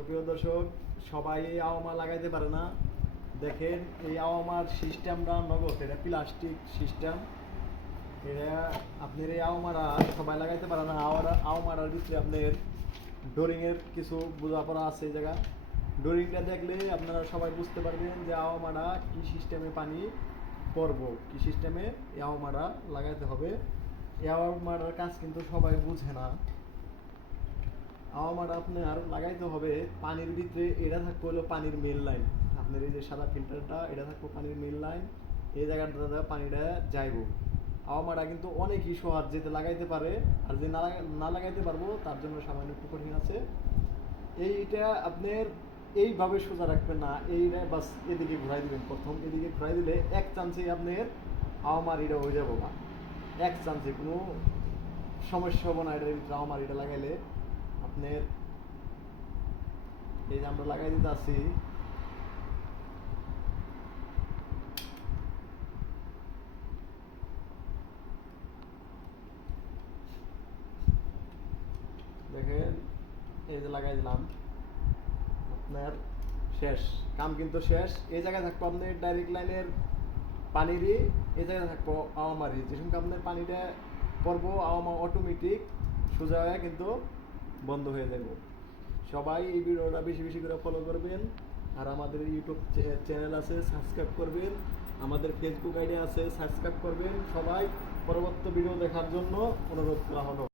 সুপ্রিয় দর্শক, সবাই এই আওয়ামা লাগাইতে পারে না। দেখেন এই আওয়ামার সিস্টেমটা নগদ, এটা প্লাস্টিক সিস্টেম। এটা আপনার এই আওয়ামারা সবাই লাগাইতে পারে না। আওয়ামারার ভিতরে আপনার ডোরিংয়ের কিছু বোঝাপড়া আছে এই জায়গা। ডোরিংটা দেখলে আপনারা সবাই বুঝতে পারবেন যে আওয়ামারা কী সিস্টেমে পানি পড়বো, কী সিস্টেমে এই আওয়ামারা লাগাইতে হবে। এই আওয়ামারার কাজ কিন্তু সবাই বুঝে না। আমার আপনার লাগাইতে হবে পানির ভিতরে। এটা থাকবে হলো পানির মেন লাইন। আপনার এই যে সাদা ফিল্টারটা, এটা থাকবে পানির মেন লাইন। এই জায়গাটা পানিটা যাইব। আমারা কিন্তু অনেক ইস্যু হাত যেতে লাগাইতে পারে, আর যে না লাগাইতে পারবো তার জন্য সামান্য একটু কঠিন আছে। এইটা আপনার এইভাবে সোজা রাখবেন না, এইটা বাস এদিকে ঘুরাই দিবেন। প্রথম এদিকে ঘুরাই দিলে এক চান্সেই আপনার আমার এটা হয়ে যাবো না। এক চান্সে কোনো সমস্যা হবো না। এটার ভিতরে আমার এটা লাগাইলে আপনার এই যে আমরা লাগাই দিতে আছি। দেখেন এই যে লাগাই দিলাম, আপনার শেষ কাম কিন্তু শেষ। এই জায়গায় থাকবো আপনার ডাইরেক্ট লাইনের পানিরই, এই জায়গায় থাকবো আওয়ামারি। যে সঙ্গে আপনার পানিটা পড়বো আওয়ামা অটোমেটিক সোজা হয়ে কিন্তু বন্ধ হয়ে যাব। সবাই এই ভিডিওটা বেশি বেশি করে ফলো করবেন। আর আমাদের ইউটিউব চ্যানেল আছে, সাবস্ক্রাইব করবেন। আমাদের ফেসবুক আইডি আছে, সাবস্ক্রাইব করবেন। সবাই পরবর্তী ভিডিও দেখার জন্য অনুরোধ করা হলো।